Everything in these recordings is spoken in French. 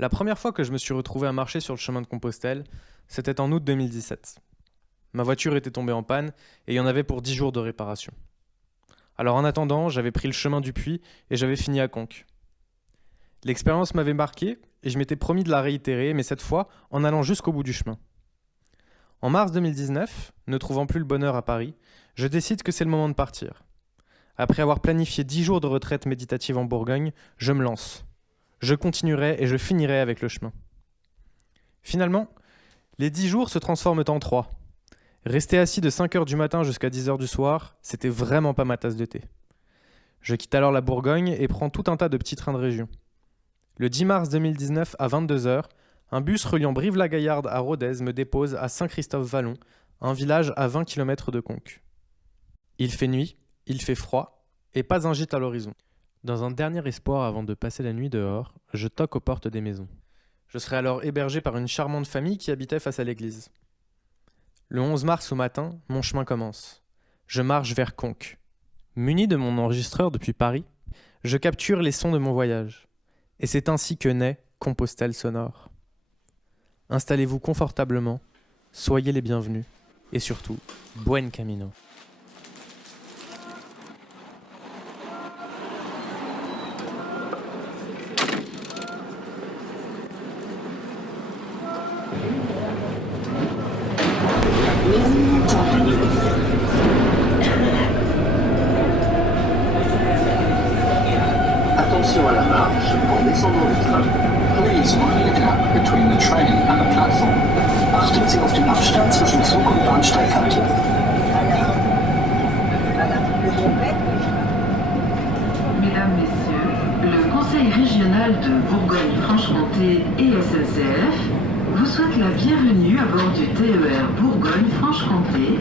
La première fois que je me suis retrouvé à marcher sur le chemin de Compostelle, c'était en août 2017. Ma voiture était tombée en panne et il y en avait pour 10 jours de réparation. Alors en attendant, j'avais pris le chemin du Puy et j'avais fini à Conques. L'expérience m'avait marqué et je m'étais promis de la réitérer, mais cette fois en allant jusqu'au bout du chemin. En mars 2019, ne trouvant plus le bonheur à Paris, je décide que c'est le moment de partir. Après avoir planifié 10 jours de retraite méditative en Bourgogne, je me lance. Je continuerai et je finirai avec le chemin. Finalement, les 10 jours se transforment en 3. Rester assis de 5h du matin jusqu'à 10h du soir, c'était vraiment pas ma tasse de thé. Je quitte alors la Bourgogne et prends tout un tas de petits trains de région. Le 10 mars 2019 à 22h, un bus reliant Brive-la-Gaillarde à Rodez me dépose à Saint-Christophe-Vallon, un village à 20 km de Conques. Il fait nuit, il fait froid, et pas un gîte à l'horizon. Dans un dernier espoir avant de passer la nuit dehors, je toque aux portes des maisons. Je serai alors hébergé par une charmante famille qui habitait face à l'église. Le 11 mars au matin, mon chemin commence. Je marche vers Conques. Muni de mon enregistreur depuis Paris, je capture les sons de mon voyage. Et c'est ainsi que naît Compostelle sonore. Installez-vous confortablement, soyez les bienvenus, et surtout, buen camino. Attention à la marche en descendant du train. Please mind the gap between the train and the platform. Achten Sie auf den Abstand zwischen Zug und Bahnsteigkante. Mesdames, Messieurs, le Conseil régional de Bourgogne-Franche-Comté et SNCF vous souhaite la bienvenue à bord du TER Bourgogne-Franche-Comté.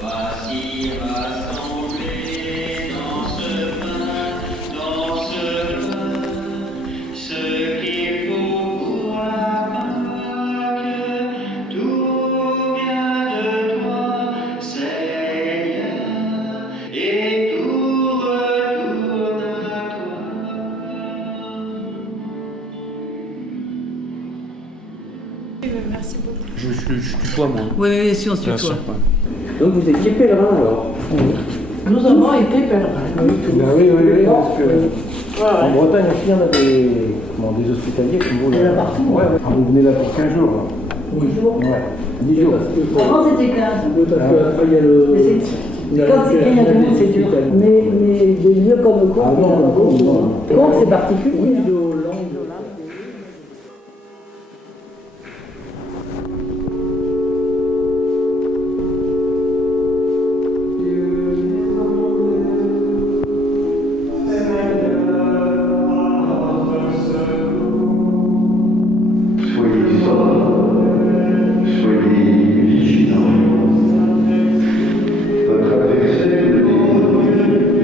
Voici rassemblés dans ce pain, ce qu'il faut pour la Pâque. Tout vient de toi, Seigneur, et tout retourne à toi. Merci beaucoup. Je tutoie moi. Oui, si on se Bien tutoie. sûr, ouais. Donc vous étiez pèlerin alors? Nous avons été pèlerins. Oui, parce que en Bretagne aussi on a des hospitaliers comme vous. Il y en a partout. Ouais. Vous venez là pour 15 jours. Là. 10 jours. Ouais. 10 jours. Avant c'était 15. Parce que il y a le. Quand c'est 15, il y a du monde, c'est dur. Mais des lieux comme Conques, Conques c'est particulier.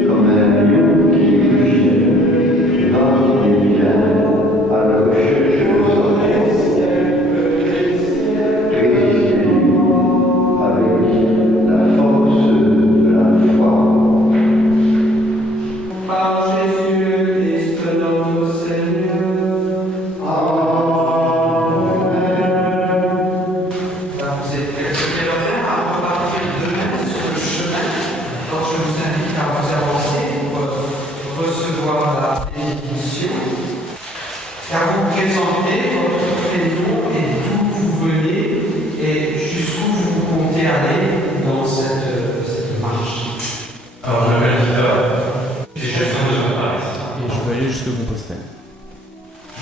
Comme un lion qui rugit, recevoir la bénédiction, car vous présentez votre prénom et d'où vous venez et jusqu'où vous comptez aller dans cette marche. Alors, je m'appelle Peter, j'ai 62 ans par ici. Et je veux aller jusqu'au Compostelle.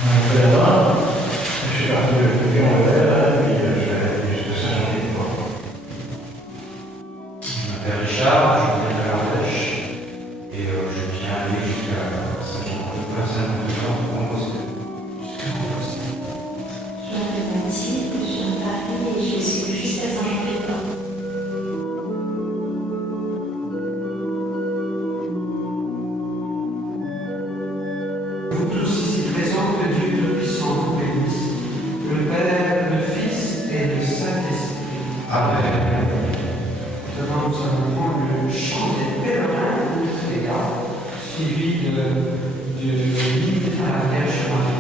Je suis parti de Guéronville, puis je vais aller jusqu'à Saint-Jean-de-Port. Je m'appelle Richard, je viens de l'Ardèche, et je tiens à aller jusqu'à Saint-Jean-de-Port pour Compostelle. Jusqu'à Compostelle. Je m'appelle Mathilde, je viens de Paris et je suis jusqu'à Saint-Jean-de-Port. Vous tous ici présents, que Dieu Tout-Puissant vous bénisse, le Père, le Fils et le Saint-Esprit. Amen. Maintenant, nous allons prendre le chant des pèlerins, les gars, suivi de l'hymne à la Vierge Marie.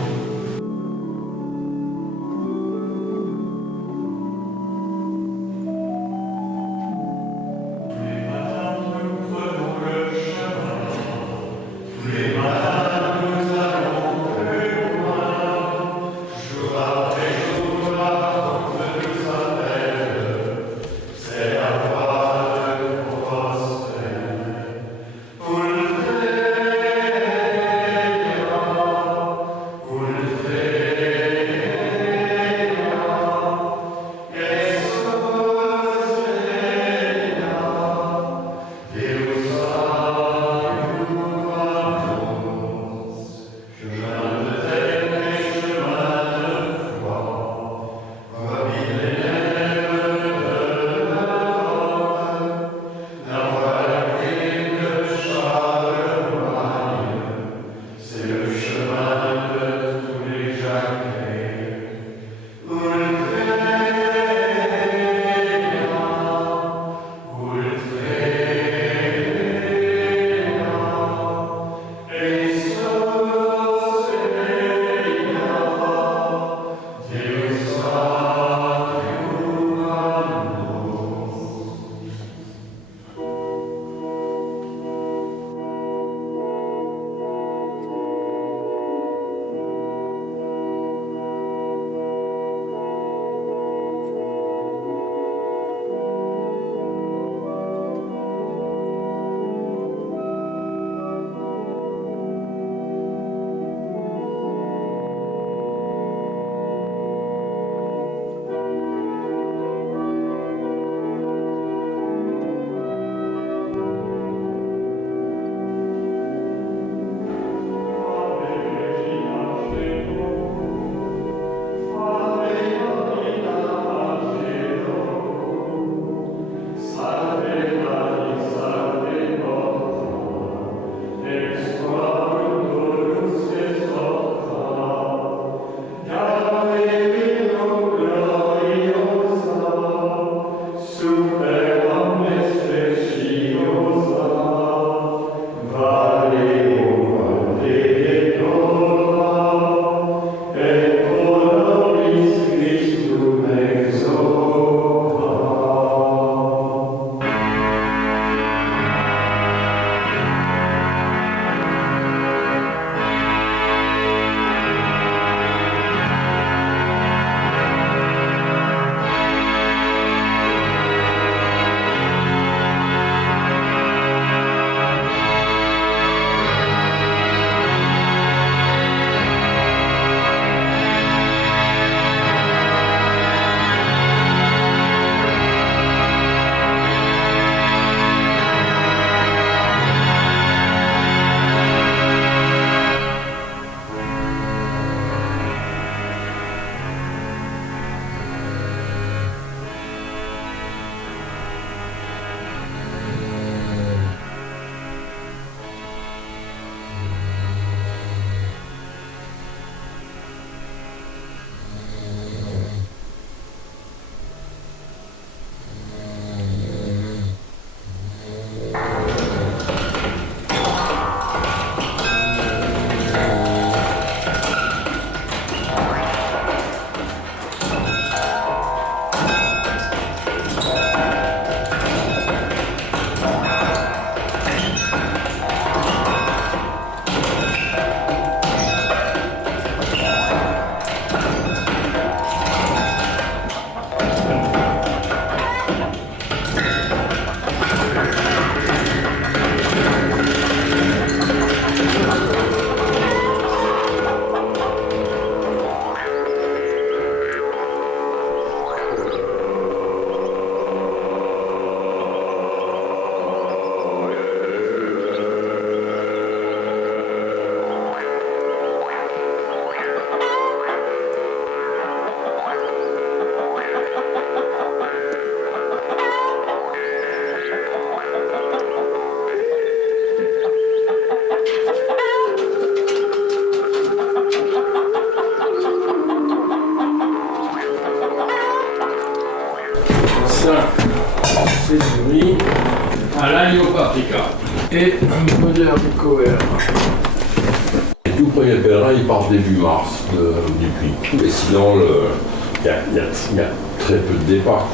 céleri, à l'ail au paprika et un peu de haricots verts. Les tout premiers pèlerins, ils partent début mars du Puy. Et sinon, il y a très peu de départs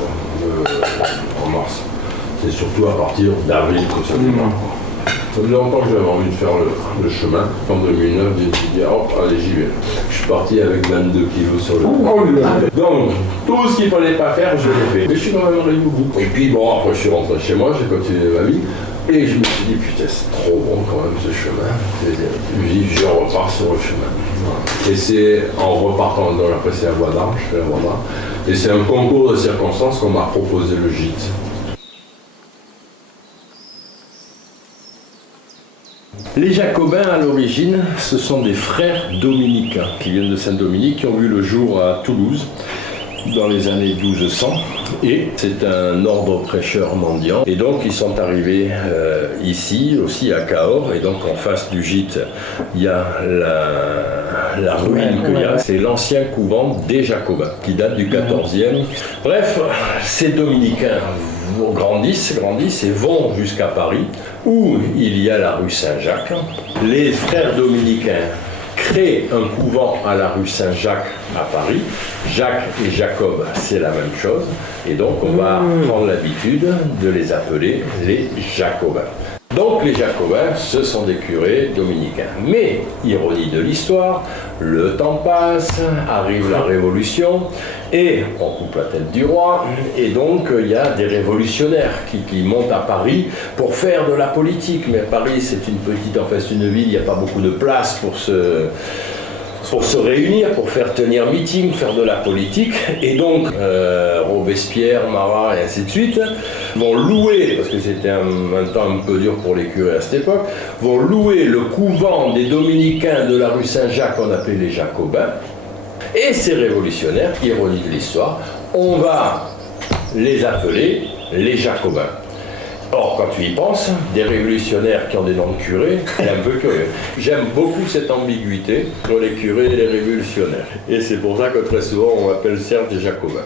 en mars. C'est surtout à partir d'avril que ça démarre. Ça faisait longtemps que j'avais envie de faire le chemin. En 2009, j'ai dit, oh, allez, j'y vais. Je suis parti avec 22 kilos sur le Donc, tout ce qu'il ne fallait pas faire, je l'ai fait. Mais je suis quand même arrivé au bout. Et puis, bon, après, je suis rentré chez moi, j'ai continué ma vie. Et je me suis dit, putain, c'est trop bon quand même ce chemin. Je repars sur le chemin. Voilà. Et c'est en repartant, donc après c'est la Voie d'Armes, je fais la Voie d'Armes. Et c'est un concours de circonstances qu'on m'a proposé le gîte. Les Jacobins, à l'origine, ce sont des frères dominicains qui viennent de Saint-Dominique, qui ont vu le jour à Toulouse dans les années 1200. Et c'est un ordre prêcheur mendiant. Et donc, ils sont arrivés ici, aussi à Cahors. Et donc, en face du gîte, il y a la ruine qu'il y a. C'est l'ancien couvent des Jacobins, qui date du 14e. Bref, ces dominicains grandissent et vont jusqu'à Paris, où il y a la rue Saint-Jacques. Les frères dominicains créent un couvent à la rue Saint-Jacques à Paris. Jacques et Jacob, c'est la même chose. Et donc, on va prendre l'habitude de les appeler les Jacobins. Donc, les Jacobins, ce sont des curés dominicains. Mais, ironie de l'histoire, le temps passe, arrive la Révolution, et on coupe la tête du roi, et donc il y a des révolutionnaires qui montent à Paris pour faire de la politique. Mais Paris, c'est une petite, enfin c'est une ville, il n'y a pas beaucoup de place pour se réunir, pour faire tenir meeting, faire de la politique. Et donc, Robespierre, Marat et ainsi de suite vont louer, parce que c'était un temps un peu dur pour les curés à cette époque, vont louer le couvent des dominicains de la rue Saint-Jacques qu'on appelait les Jacobins. Et ces révolutionnaires, ironie de l'histoire, on va les appeler les Jacobins. Or, quand tu y penses, des révolutionnaires qui ont des noms de curés, c'est un peu curieux. J'aime beaucoup cette ambiguïté entre les curés et les révolutionnaires. Et c'est pour ça que très souvent on appelle Serge des Jacobins.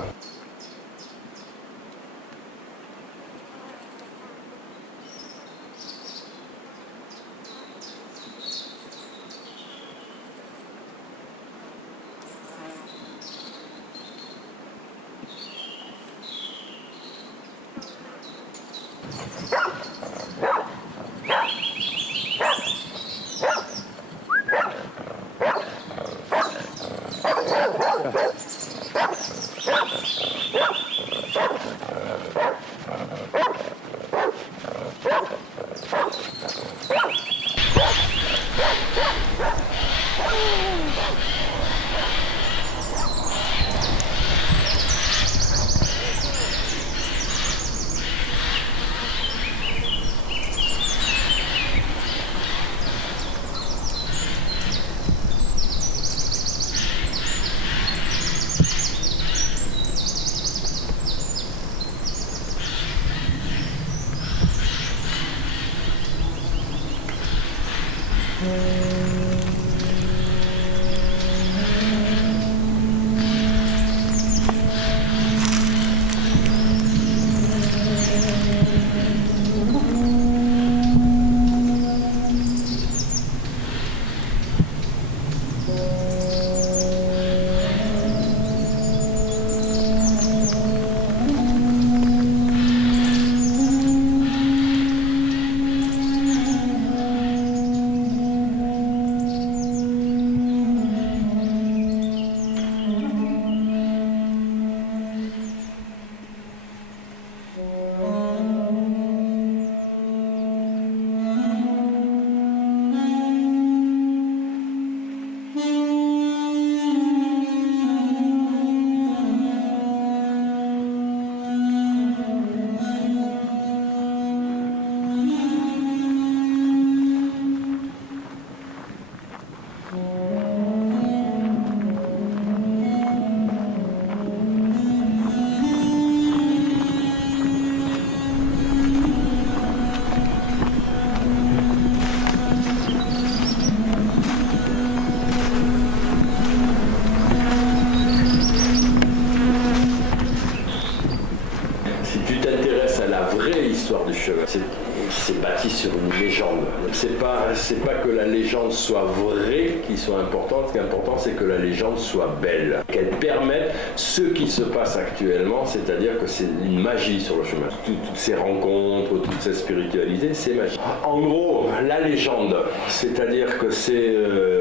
c'est pas que la légende soit vraie qui soit importante. Ce qui est important, c'est que la légende soit belle, qu'elle permette ce qui se passe actuellement, c'est-à-dire que c'est une magie sur le chemin. Toutes ces rencontres, toute cette spiritualité, c'est magique. En gros, la légende, c'est-à-dire que c'est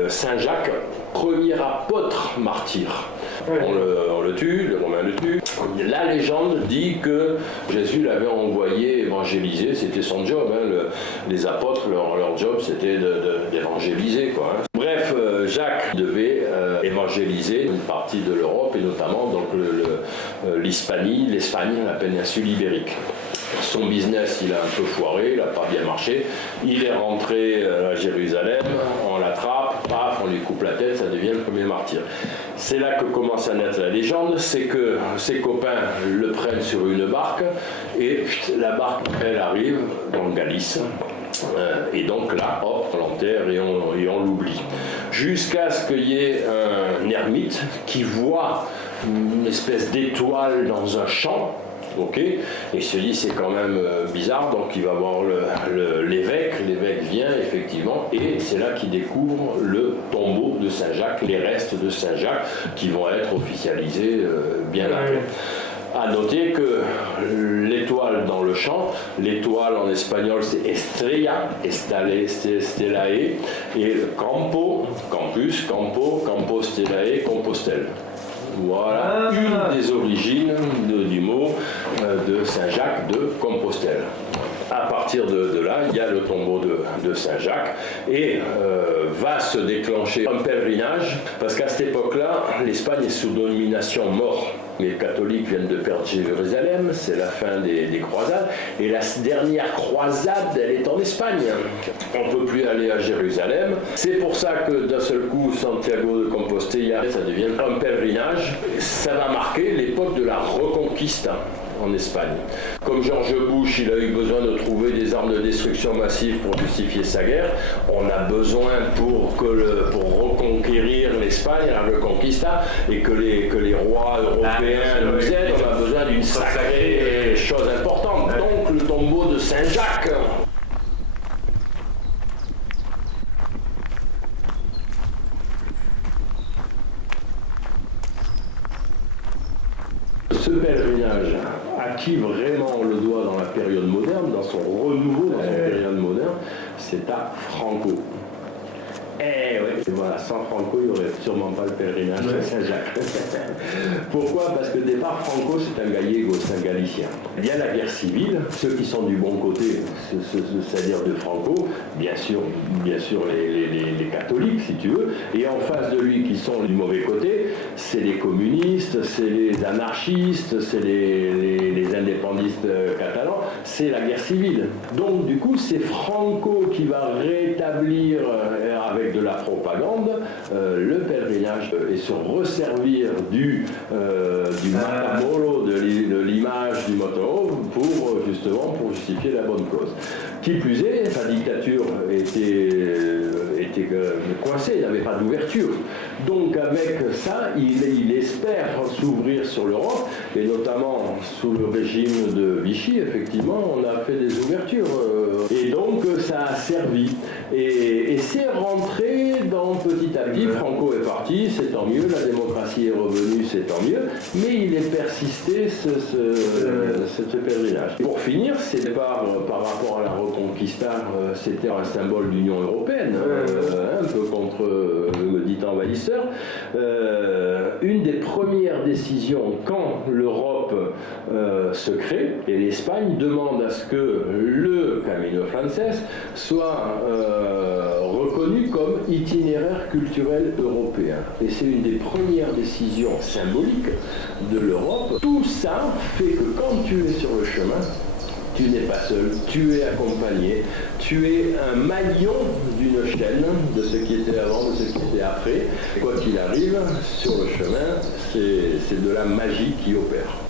Saint Jacques, premier apôtre martyr. On le tue, les Romains le tuent. La légende dit que Jésus l'avait envoyé évangéliser, c'était son job. Les apôtres, leur job, c'était d'évangéliser, quoi. Bref, Jacques devait évangéliser une partie de l'Europe, et notamment donc, l'Espagne, la péninsule ibérique. Son business, il a un peu foiré, il n'a pas bien marché. Il est rentré à Jérusalem, on l'attrape, paf, on lui coupe la tête, ça devient le premier martyr. C'est là que commence à naître la légende, c'est que ses copains le prennent sur une barque, et la barque, elle arrive en Galice. Et donc là, hop, on l'enterre et on l'oublie. Jusqu'à ce qu'il y ait un ermite qui voit une espèce d'étoile dans un champ. Ok, et il se dit c'est quand même bizarre, donc il va voir l'évêque vient effectivement, et c'est là qu'il découvre le tombeau de Saint-Jacques, les restes de Saint-Jacques qui vont être officialisés bien après. À noter que l'étoile dans le champ, l'étoile en espagnol c'est estrella, stellae, et campo, campus, campo stellae, Compostelle. Voilà une des origines du mot de Saint-Jacques de Compostelle. À partir de là, il y a le tombeau de Saint-Jacques, et va se déclencher un pèlerinage, parce qu'à cette époque-là, l'Espagne est sous domination maure. Les catholiques viennent de perdre Jérusalem, c'est la fin des croisades, et la dernière croisade, elle est en Espagne. On ne peut plus aller à Jérusalem. C'est pour ça que d'un seul coup, Santiago de Compostela, ça devient un pèlerinage. Ça va marquer l'époque de la Reconquista en Espagne. Comme George Bush, il a eu besoin de trouver des armes de destruction massive pour justifier sa guerre, on a besoin pour reconquérir l'Espagne, la Reconquista, et que les rois européens nous aident, on a besoin d'une sacrée chose importante. Donc le tombeau de Saint-Jacques. Ce pèlerinage, à qui vraiment on le doit dans la période moderne, dans son renouveau, dans son période moderne, c'est à Franco. Eh oui, voilà, sans Franco, il n'y aurait sûrement pas le pèlerinage de Saint-Jacques. Pourquoi? Parce que au départ, Franco, c'est un gallego, c'est un galicien. Il y a la guerre civile, ceux qui sont du bon côté, c'est-à-dire de Franco, bien sûr les catholiques, si tu veux, et en face de lui, qui sont du mauvais côté, c'est les communistes, c'est les anarchistes, c'est les indépendantistes catalans, c'est la guerre civile. Donc, du coup, c'est Franco qui va rétablir, avec de la propagande, le pèlerinage, et se resservir du matamoro, de l'image du motorhome, pour justifier la bonne cause. Qui plus est, sa dictature était coincée, il n'avait pas d'ouverture. Donc avec ça, il espère s'ouvrir sur l'Europe, et notamment sous le régime de Vichy, effectivement, on a fait des ouvertures. Et donc ça a servi. Et c'est rentré dans petit à petit, Franco est parti, c'est tant mieux, la démocratie est revenue, c'est tant mieux, mais il est persisté ce pèlerinage. Pour finir, c'est par rapport à la Reconquista, c'était un symbole d'Union européenne, un peu contre le dit envahisseur. Une des premières décisions quand l'Europe se crée, et l'Espagne demande à ce que le Camino Francés soit reconnu comme itinéraire culturel européen. Et c'est une des premières décisions symboliques de l'Europe. Tout ça fait que quand tu es sur le chemin, tu n'es pas seul, tu es accompagné, tu es un maillon d'une chaîne de ce qui était avant, de ce qui était après. Et quoi qu'il arrive, sur le chemin, c'est de la magie qui opère.